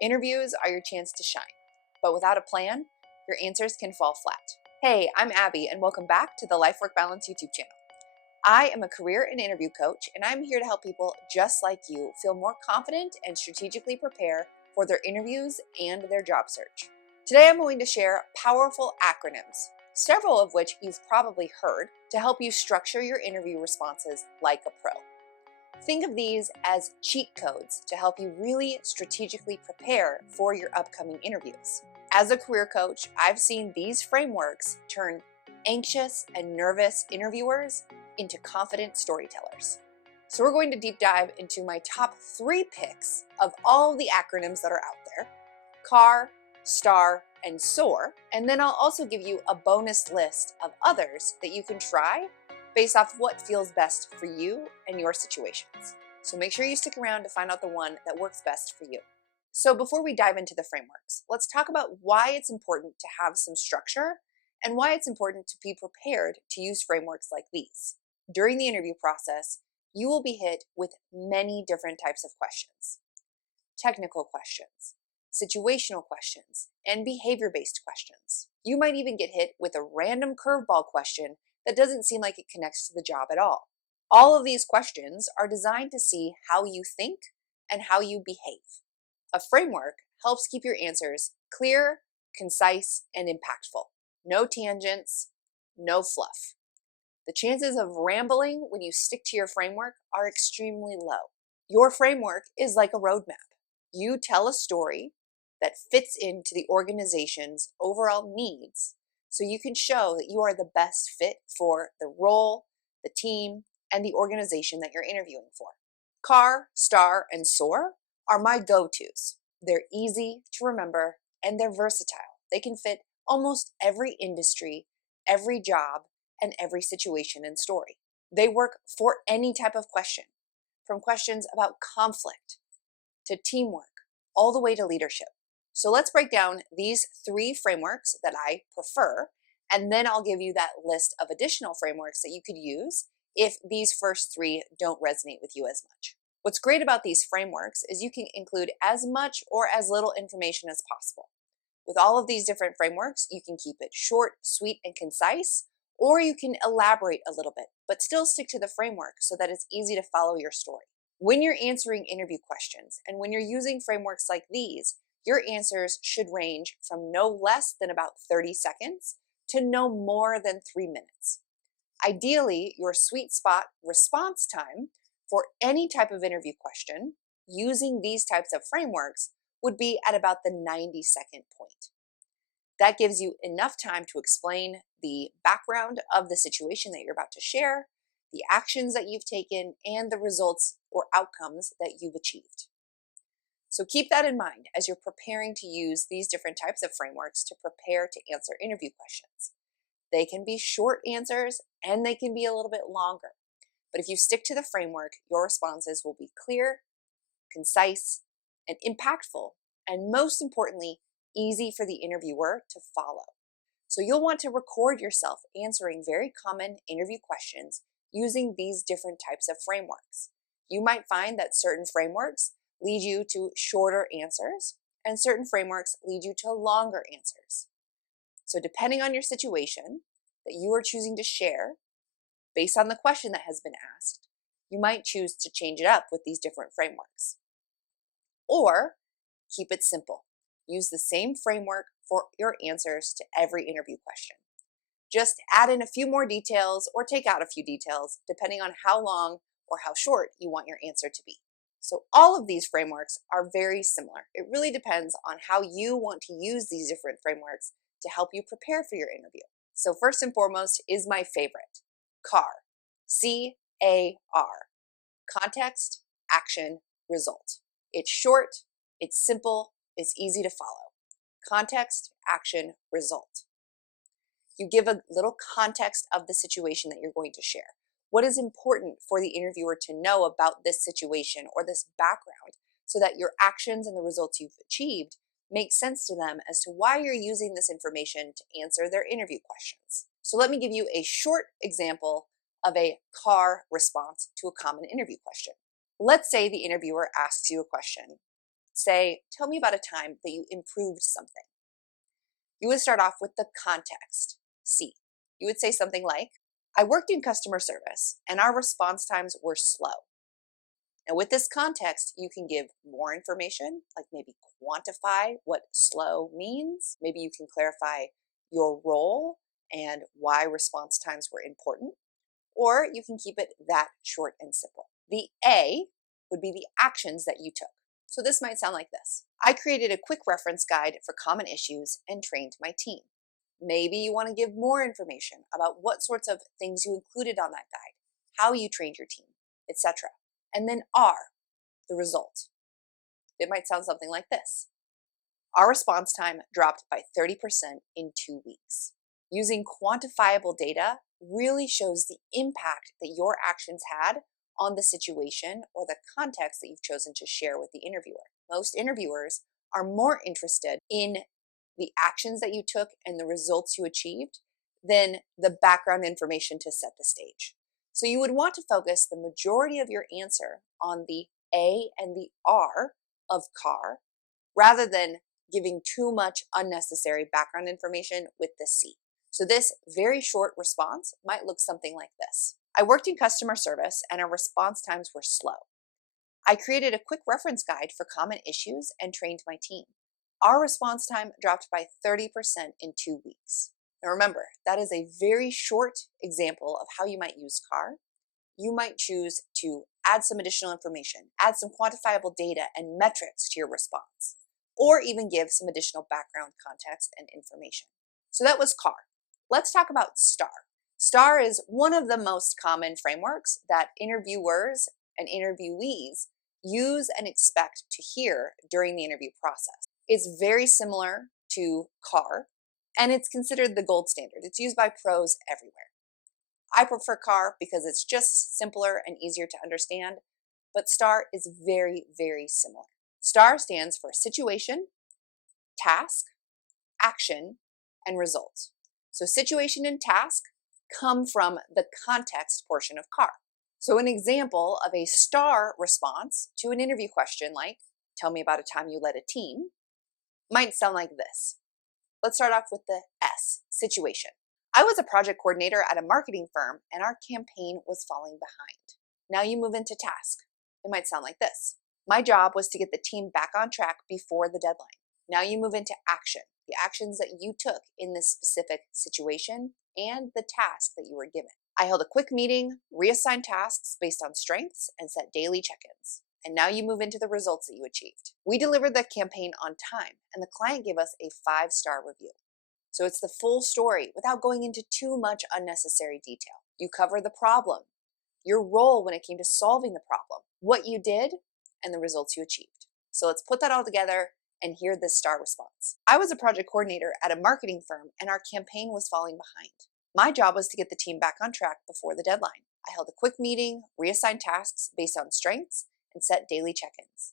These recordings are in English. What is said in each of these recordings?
Interviews are your chance to shine, but without a plan, your answers can fall flat. Hey, I'm Abby, and welcome back to the Life Work Balance YouTube channel. I am a career and interview coach, and I'm here to help people just like you feel more confident and strategically prepare for their interviews and their job search. Today, I'm going to share powerful acronyms, several of which you've probably heard, to help you structure your interview responses like a pro. Think of these as cheat codes to help you really strategically prepare for your upcoming interviews. As a career coach, I've seen these frameworks turn anxious and nervous interviewers into confident storytellers. So we're going to deep dive into my top 3 picks of all the acronyms that are out there: CAR, STAR, and SOAR. And then I'll also give you a bonus list of others that you can try based off what feels best for you and your situations. So make sure you stick around to find out the one that works best for you. So before we dive into the frameworks, let's talk about why it's important to have some structure and why it's important to be prepared to use frameworks like these. During the interview process, you will be hit with many different types of questions: technical questions, situational questions, and behavior-based questions. You might even get hit with a random curveball question that doesn't seem like it connects to the job at all. All of these questions are designed to see how you think and how you behave. A framework helps keep your answers clear, concise, and impactful. No tangents, no fluff. The chances of rambling when you stick to your framework are extremely low. Your framework is like a roadmap. You tell a story that fits into the organization's overall needs, so you can show that you are the best fit for the role, the team, and the organization that you're interviewing for. CAR, STAR, and SOAR are my go-tos. They're easy to remember and they're versatile. They can fit almost every industry, every job, and every situation and story. They work for any type of question, from questions about conflict to teamwork, all the way to leadership. So let's break down these 3 frameworks that I prefer, and then I'll give you that list of additional frameworks that you could use if these first 3 don't resonate with you as much. What's great about these frameworks is you can include as much or as little information as possible. With all of these different frameworks, you can keep it short, sweet, and concise, or you can elaborate a little bit, but still stick to the framework so that it's easy to follow your story. When you're answering interview questions and when you're using frameworks like these, your answers should range from no less than about 30 seconds to no more than 3 minutes. Ideally, your sweet spot response time for any type of interview question using these types of frameworks would be at about the 90-second point. That gives you enough time to explain the background of the situation that you're about to share, the actions that you've taken, and the results or outcomes that you've achieved. So keep that in mind as you're preparing to use these different types of frameworks to prepare to answer interview questions. They can be short answers and they can be a little bit longer. But if you stick to the framework, your responses will be clear, concise, and impactful, and most importantly, easy for the interviewer to follow. So you'll want to record yourself answering very common interview questions using these different types of frameworks. You might find that certain frameworks lead you to shorter answers, and certain frameworks lead you to longer answers. So depending on your situation that you are choosing to share, based on the question that has been asked, you might choose to change it up with these different frameworks. Or keep it simple. Use the same framework for your answers to every interview question. Just add in a few more details or take out a few details depending on how long or how short you want your answer to be. So all of these frameworks are very similar. It really depends on how you want to use these different frameworks to help you prepare for your interview. So first and foremost is my favorite, CAR, C-A-R, context, action, result. It's short, it's simple, it's easy to follow. Context, action, result. You give a little context of the situation that you're going to share. What is important for the interviewer to know about this situation or this background so that your actions and the results you've achieved make sense to them as to why you're using this information to answer their interview questions. So let me give you a short example of a CAR response to a common interview question. Let's say the interviewer asks you a question. say, tell me about a time that you improved something. You would start off with the context, C. You would say something like, I worked in customer service and our response times were slow. Now with this context, you can give more information, like maybe quantify what slow means. Maybe you can clarify your role and why response times were important, or you can keep it that short and simple. The A would be the actions that you took. So this might sound like this. I created a quick reference guide for common issues and trained my team. Maybe you want to give more information about what sorts of things you included on that guide, how you trained your team, etc. And then R, the result. It might sound something like this. Our response time dropped by 30% in 2 weeks. Using quantifiable data really shows the impact that your actions had on the situation or the context that you've chosen to share with the interviewer. Most interviewers are more interested in the actions that you took and the results you achieved than the background information to set the stage. So you would want to focus the majority of your answer on the A and the R of CAR rather than giving too much unnecessary background information with the C. So this very short response might look something like this. I worked in customer service and our response times were slow. I created a quick reference guide for common issues and trained my team. Our response time dropped by 30% in 2 weeks. Now remember, that is a very short example of how you might use CAR. You might choose to add some additional information, add some quantifiable data and metrics to your response, or even give some additional background context and information. So that was CAR. Let's talk about STAR. STAR is one of the most common frameworks that interviewers and interviewees use and expect to hear during the interview process. It's very similar to CAR, and it's considered the gold standard. It's used by pros everywhere. I prefer CAR because it's just simpler and easier to understand, but STAR is very, very similar. STAR stands for situation, task, action, and result. So situation and task come from the context portion of CAR. So an example of a STAR response to an interview question like, tell me about a time you led a team, might sound like this. Let's start off with the S, situation. I was a project coordinator at a marketing firm and our campaign was falling behind. Now you move into task. It might sound like this. My job was to get the team back on track before the deadline. Now you move into action, the actions that you took in this specific situation and the task that you were given. I held a quick meeting, reassigned tasks based on strengths, and set daily check-ins. And now you move into the results that you achieved. We delivered the campaign on time, and the client gave us a 5-star review. So it's the full story without going into too much unnecessary detail. You cover the problem, your role when it came to solving the problem, what you did, and the results you achieved. So let's put that all together and hear this STAR response. I was a project coordinator at a marketing firm and our campaign was falling behind. My job was to get the team back on track before the deadline. I held a quick meeting, reassigned tasks based on strengths, and set daily check-ins.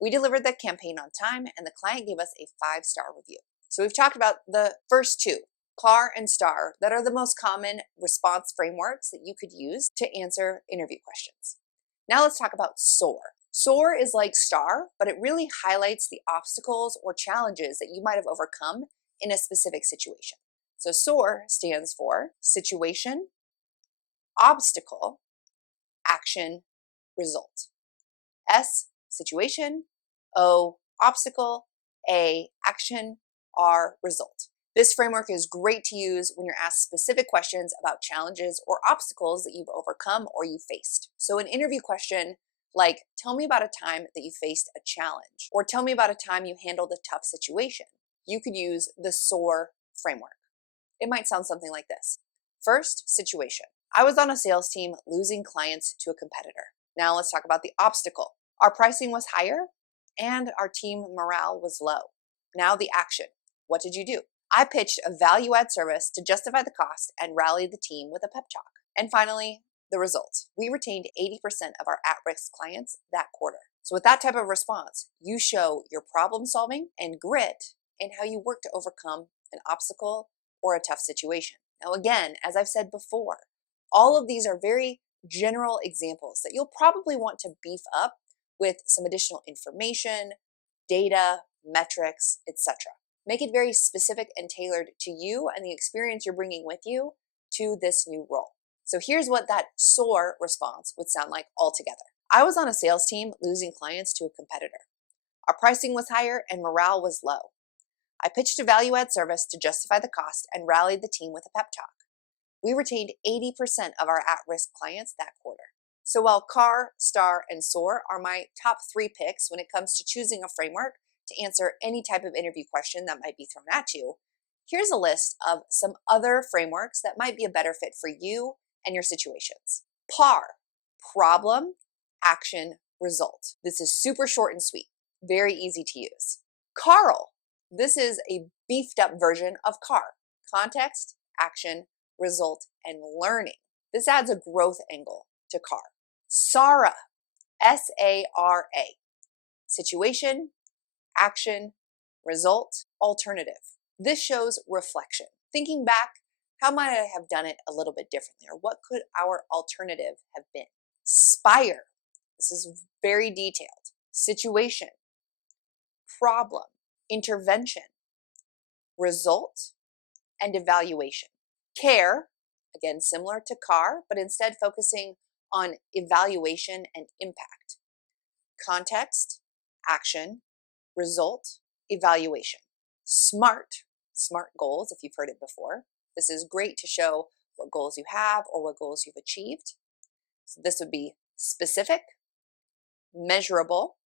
We delivered the campaign on time and the client gave us a 5-star review. So we've talked about the first two, CAR and STAR, that are the most common response frameworks that you could use to answer interview questions. Now let's talk about SOAR. SOAR is like STAR, but it really highlights the obstacles or challenges that you might have overcome in a specific situation. So SOAR stands for situation, obstacle, action, result. S, situation, O, obstacle, A, action, R, result. This framework is great to use when you're asked specific questions about challenges or obstacles that you've overcome or you faced. So an interview question like, tell me about a time that you faced a challenge, or tell me about a time you handled a tough situation. You could use the SOAR framework. It might sound something like this. First, situation. I was on a sales team losing clients to a competitor. Now let's talk about the obstacle. Our pricing was higher and our team morale was low. Now the action. What did you do? I pitched a value-add service to justify the cost and rallied the team with a pep talk. And finally, the results. We retained 80% of our at-risk clients that quarter. So with that type of response, you show your problem solving and grit in how you work to overcome an obstacle or a tough situation. Now again, as I've said before, all of these are very general examples that you'll probably want to beef up with some additional information, data, metrics, etc. Make it very specific and tailored to you and the experience you're bringing with you to this new role. So here's what that SOAR response would sound like altogether. I was on a sales team losing clients to a competitor. Our pricing was higher and morale was low. I pitched a value-add service to justify the cost and rallied the team with a pep talk. We retained 80% of our at-risk clients that quarter. So while CAR, STAR, and SOAR are my top 3 picks when it comes to choosing a framework to answer any type of interview question that might be thrown at you, here's a list of some other frameworks that might be a better fit for you and your situations. PAR, problem, action, result. This is super short and sweet, very easy to use. CARL, this is a beefed up version of CAR, context, action, result, and learning. This adds a growth angle to CAR. SARA, S-A-R-A, situation, action, result, alternative. This shows reflection. Thinking back, how might I have done it a little bit differently, or what could our alternative have been? SPIRE, this is very detailed. Situation, problem, intervention, result, and evaluation. CARE, again similar to CAR, but instead focusing on evaluation and impact. Context, action, result, evaluation. SMART goals, if you've heard it before. This is great to show what goals you have or what goals you've achieved. So this would be specific, measurable,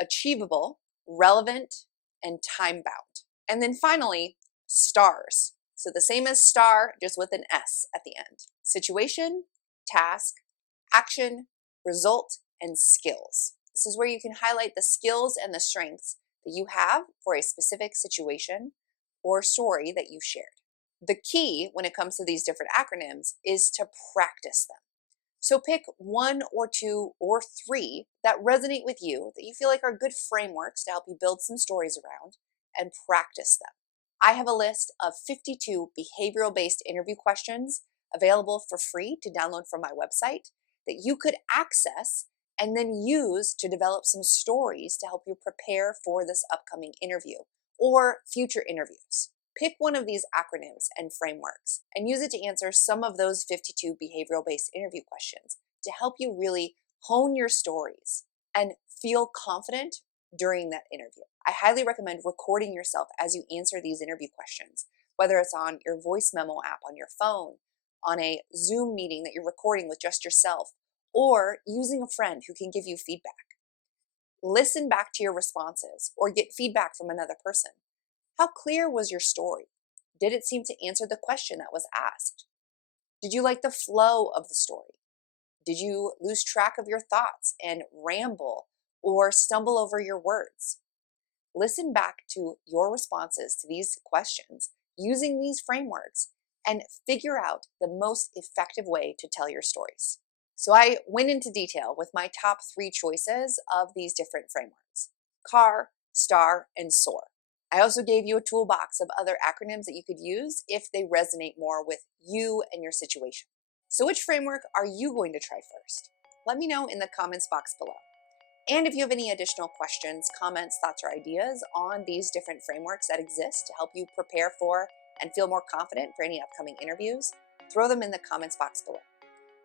achievable, relevant, and time-bound. And then finally, STARS. So the same as STAR, just with an S at the end. Situation, task, action, result, and skills. This is where you can highlight the skills and the strengths that you have for a specific situation or story that you shared. The key when it comes to these different acronyms is to practice them. So pick 1 or 2 or 3 that resonate with you, that you feel like are good frameworks to help you build some stories around, and practice them. I have a list of 52 behavioral-based interview questions available for free to download from my website that you could access and then use to develop some stories to help you prepare for this upcoming interview or future interviews. Pick one of these acronyms and frameworks and use it to answer some of those 52 behavioral-based interview questions to help you really hone your stories and feel confident during that interview. I highly recommend recording yourself as you answer these interview questions, whether it's on your voice memo app on your phone, on a Zoom meeting that you're recording with just yourself, or using a friend who can give you feedback. Listen back to your responses or get feedback from another person. How clear was your story? Did it seem to answer the question that was asked? Did you like the flow of the story? Did you lose track of your thoughts and ramble or stumble over your words? Listen back to your responses to these questions using these frameworks and figure out the most effective way to tell your stories. So I went into detail with my top 3 choices of these different frameworks: CAR, STAR, and SOAR. I also gave you a toolbox of other acronyms that you could use if they resonate more with you and your situation. So which framework are you going to try first? Let me know in the comments box below. And if you have any additional questions, comments, thoughts, or ideas on these different frameworks that exist to help you prepare for and feel more confident for any upcoming interviews, throw them in the comments box below.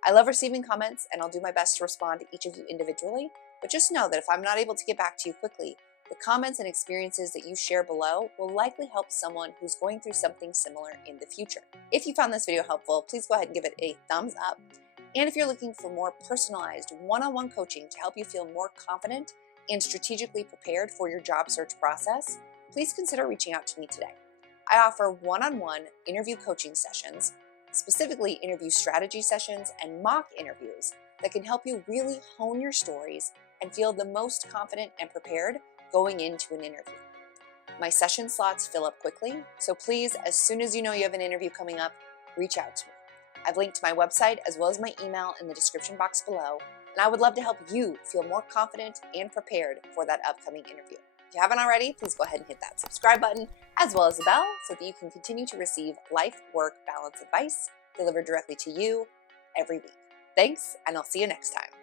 I love receiving comments, and I'll do my best to respond to each of you individually, but just know that if I'm not able to get back to you quickly, the comments and experiences that you share below will likely help someone who's going through something similar in the future. If you found this video helpful, please go ahead and give it a thumbs up. And if you're looking for more personalized one-on-one coaching to help you feel more confident and strategically prepared for your job search process, please consider reaching out to me today. I offer one-on-one interview coaching sessions, specifically interview strategy sessions and mock interviews that can help you really hone your stories and feel the most confident and prepared going into an interview. My session slots fill up quickly, so please, as soon as you know you have an interview coming up, reach out to me. I've linked to my website as well as my email in the description box below, and I would love to help you feel more confident and prepared for that upcoming interview. If you haven't already, please go ahead and hit that subscribe button as well as the bell so that you can continue to receive life-work balance advice delivered directly to you every week. Thanks, and I'll see you next time.